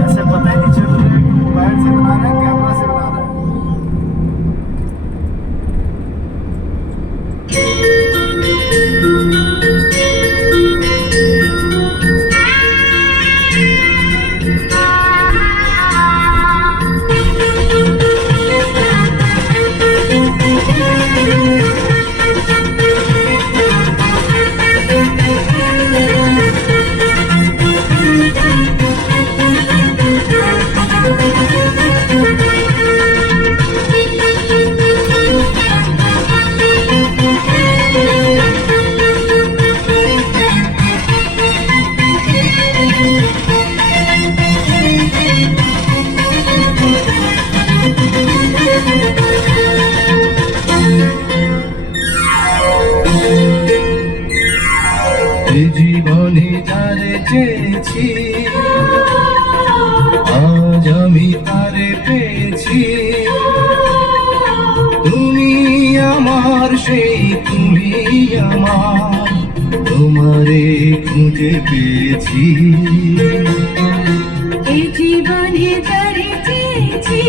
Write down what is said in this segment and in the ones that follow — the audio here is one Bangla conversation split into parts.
ऐसे पता ही नहीं चल रहा है कि मोबाइल से बना रहा है कैमरा से बना रहा है। জীবনে যারে চেয়েছি আজ আমি তারে পেয়েছি। তুমি আমার সেই তুমি আমার, তোমারে খুঁজে পেয়েছি। এই জীবনে যারে চেয়েছি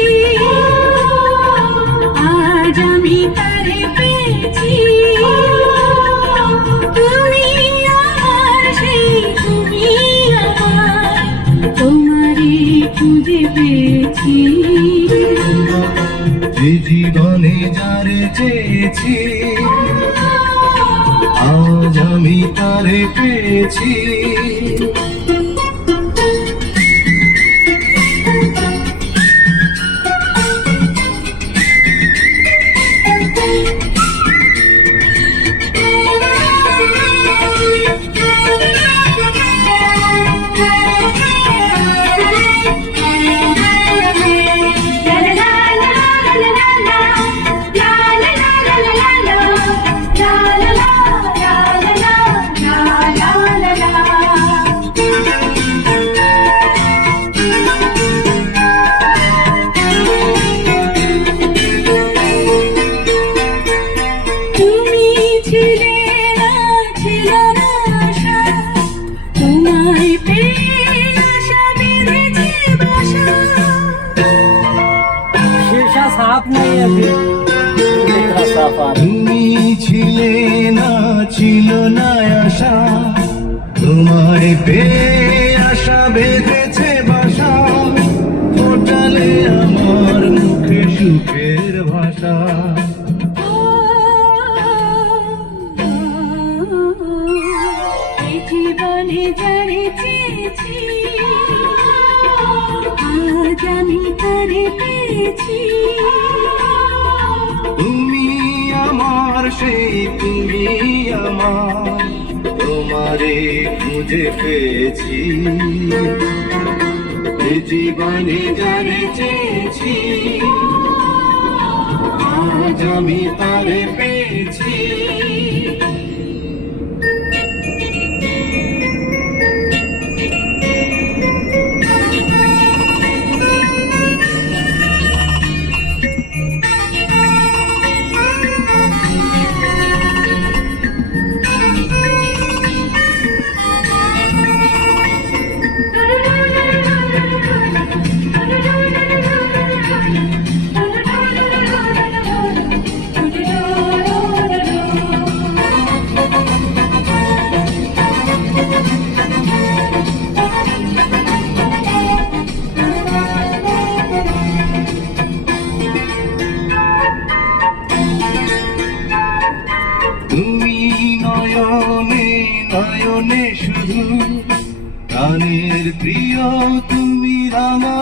আজ আমি তারে পেয়েছি। তুমি আমার সেই তুমি আমার, তোমারে খুঁজে পেয়েছি। এই জীবনে যারে চেয়েছি আজ আমি তারে পেয়েছি। शीशा साफ नहीं है अभी, इतना साफ आ रहा है। তুমি ছিলে না, ছিল না আশা, তোমায় পেয়ে আশা বেঁধেছে বাসা, ফোটালে আমার মুখে সুখের ভাষা। এই জীবনে যারে চেয়েছি আজ আমি তারে পেয়েছি। তুমি আমার সেই তুমি আমার, তোমারে খুঁজে পেয়েছি। এ জীবনে যারে চেয়েছি আজ আমি তারে পেয়েছি। তুমি নয়নে নয়নে শুধু প্রাণের প্রিয়, তুমি রাঙা